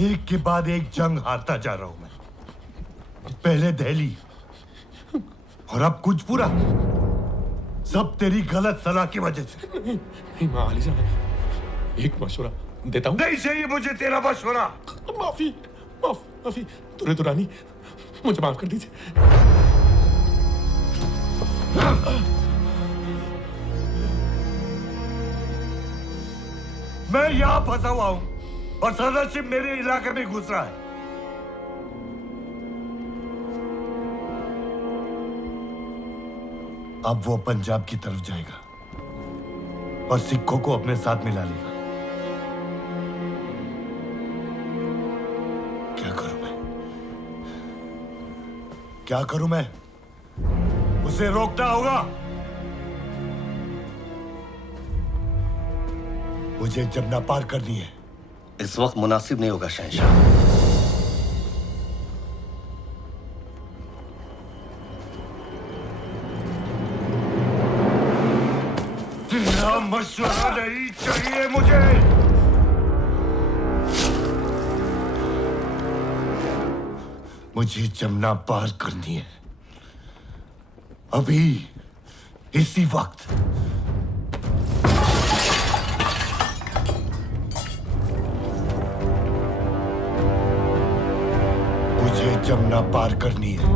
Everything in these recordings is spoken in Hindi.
एक के बाद एक जंग हारता जा रहा हूं मैं। पहले दिल्ली और अब कुजपुरा, सब तेरी गलत सलाह की वजह से। माली साहब, एक मशवरा देता हूँ। नहीं चाहिए मुझे तेरा मशवरा। माफी माफी तूने तो रानी, मुझे माफ कर दीजिए। मैं यहां फंसा हुआ हूं और सदरशिप मेरे इलाके में घुस रहा है। अब वो पंजाब की तरफ जाएगा और सिखों को अपने साथ मिला लेगा। क्या करूं मैं? उसे रोकना होगा। मुझे जमुना पार करनी है। इस वक्त मुनासिब नहीं होगा शहंशाह। तेरा मशवरा नहीं चाहिए मुझे। मुझे जमुना पार करनी है, अभी, इसी वक्त। मुझे जमुना पार करनी है।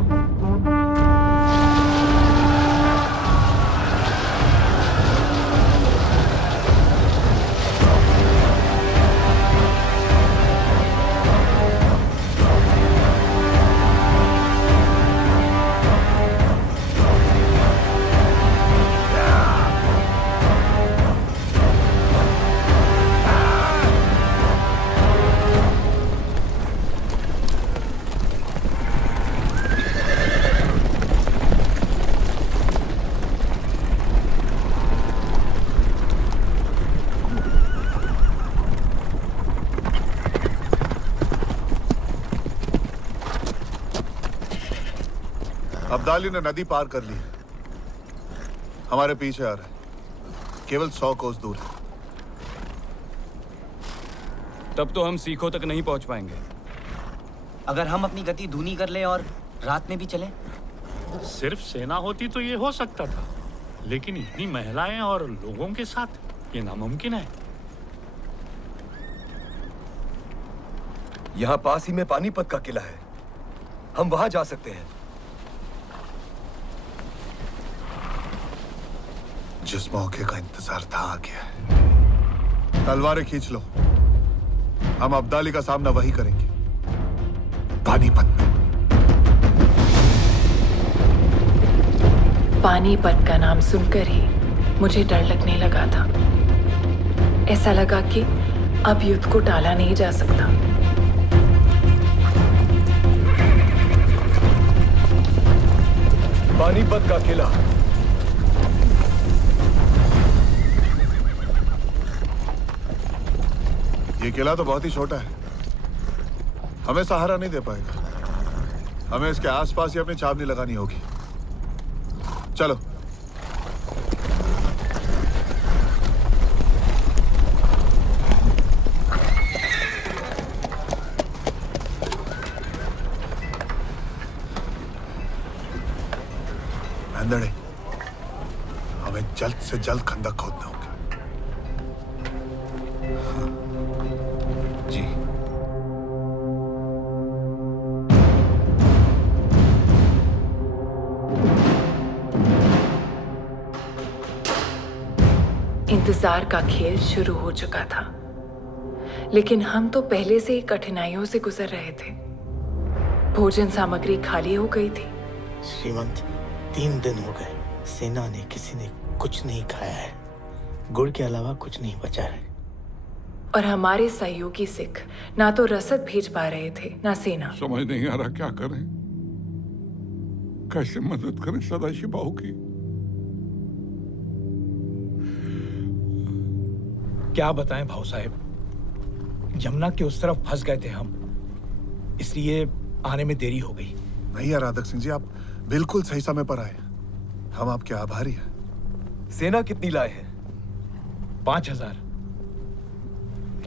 अब्दाली ने नदी पार कर ली, हमारे पीछे आ रहा है, केवल 100 कोस दूर है। तब तो हम सीखों तक नहीं पहुंच पाएंगे। अगर हम अपनी गति धीमी कर ले और रात में भी चले? सिर्फ सेना होती तो ये हो सकता था, लेकिन इतनी महिलाएं और लोगों के साथ ये नामुमकिन है। यहाँ पास ही में पानीपत का किला है, हम वहां जा सकते हैं। जिस मौके का इंतजार था आ गया है। तलवारें खींच लो, हम अब्दाली का सामना वही करेंगे, पानीपत में। पानीपत का नाम सुनकर ही मुझे डर लगने लगा था। ऐसा लगा कि अब युद्ध को टाला नहीं जा सकता। पानीपत का किला। ये किला तो बहुत ही छोटा है, हमें सहारा नहीं दे पाएगा। हमें इसके आसपास ही अपनी छावनी लगानी होगी। चलो। अंदड़े, हमें जल्द से जल्द खंदक खोदना होगा। जी। इंतजार का खेल शुरू हो चुका था, लेकिन हम तो पहले से ही कठिनाइयों से गुजर रहे थे। भोजन सामग्री खाली हो गई थी। श्रीमंत, 3 दिन हो गए, सेना ने किसी ने कुछ नहीं खाया है। गुड़ के अलावा कुछ नहीं बचा है। और हमारे सहयोगी सिख ना तो रसद भेज पा रहे थे, ना सेना। समझ नहीं आ रहा क्या करें, कैसे मदद करें सदाशिव बाहू की। क्या बताएं भाऊ साहब, यमुना के उस तरफ फंस गए थे हम, इसलिए आने में देरी हो गई। नहीं यार राधक सिंह जी, आप बिल्कुल सही समय पर आए। हम आपके आभारी हैं। सेना कितनी लाए हैं? 5,000।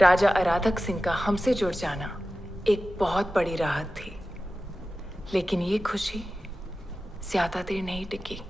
राजा आराधक सिंह का हमसे जुड़ जाना एक बहुत बड़ी राहत थी, लेकिन ये खुशी ज्यादा देर नहीं टिकी।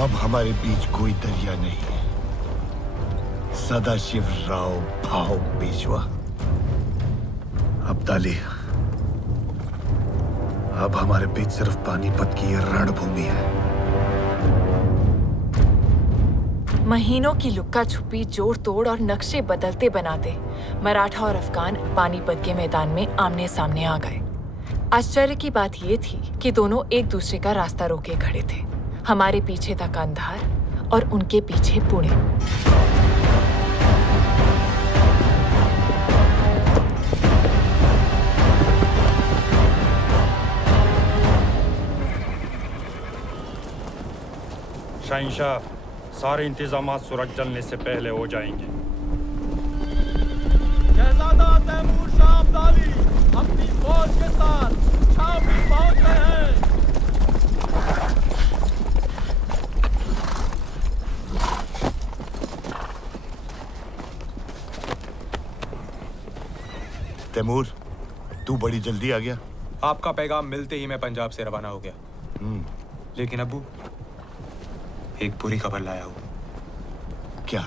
अब हमारे बीच कोई दरिया नहीं है। सदाशिव राव भाव पेशवा। अब्दाली, अब हमारे बीच सिर्फ पानीपत की ये रणभूमि है। महीनों की लुक्का छुपी, जोड़ तोड़ और नक्शे बदलते बनाते मराठा और अफगान पानीपत के मैदान में आमने सामने आ गए। आश्चर्य की बात यह थी कि दोनों एक दूसरे का रास्ता रोके खड़े थे। हमारे पीछे था कांधार और उनके पीछे पुणे। शहंशाह, सारे इंतजामात सूरज जलने से पहले हो जाएंगे। शहजादा तैमूर शाह अब्दाली अपनी फौज के साथ छावनी पहुंच गए हैं। तैमूर, तू बड़ी जल्दी आ गया। आपका पैगाम मिलते ही मैं पंजाब से रवाना हो गया। लेकिन अब्बू, एक बुरी खबर लाया हूं। क्या?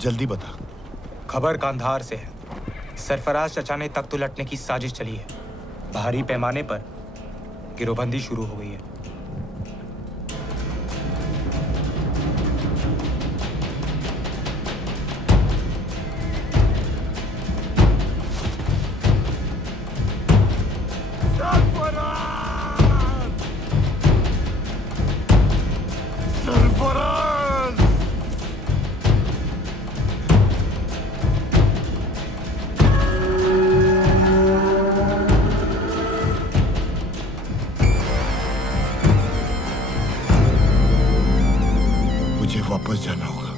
जल्दी बता। खबर कांधार से है। सरफराज चचा ने तख्त उलटने की साजिश चली है। भारी पैमाने पर गिरोहबंदी शुरू हो गई है। मुझे वापस जाना होगा।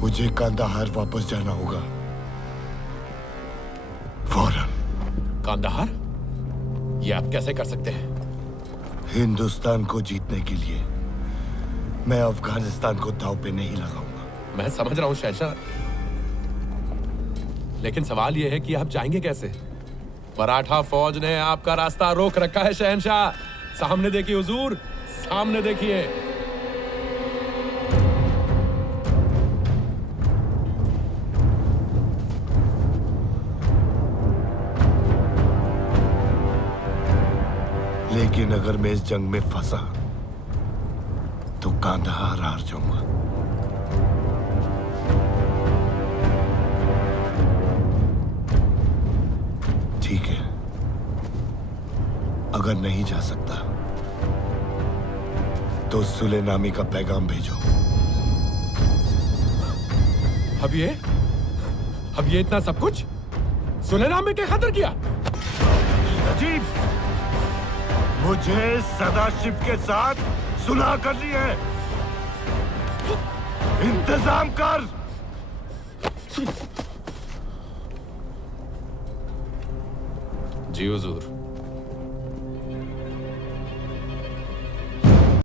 मुझे कांदाहार वापस जाना होगा फौरन। कांदाहार? ये आप कैसे कर सकते हैं? हिंदुस्तान को जीतने के लिए मैं अफगानिस्तान को दांव पे नहीं लगाऊंगा। मैं समझ रहा हूं शहंशाह, लेकिन सवाल यह है कि आप जाएंगे कैसे? मराठा फौज ने आपका रास्ता रोक रखा है शहंशाह। सामने देखिए हुजूर, सामने देखिए। लेकिन अगर मैं इस जंग में फंसा तो कांधार हार जाऊंगा। ठीक है, अगर नहीं जा सकता तो सुलेनामी का पैगाम भेजो। अब ये इतना सब कुछ सुलेनामी के खातिर किया? अजीब, मुझे सदाशिव के साथ सुलह करनी है। इंतजाम कर। जी हुजूर।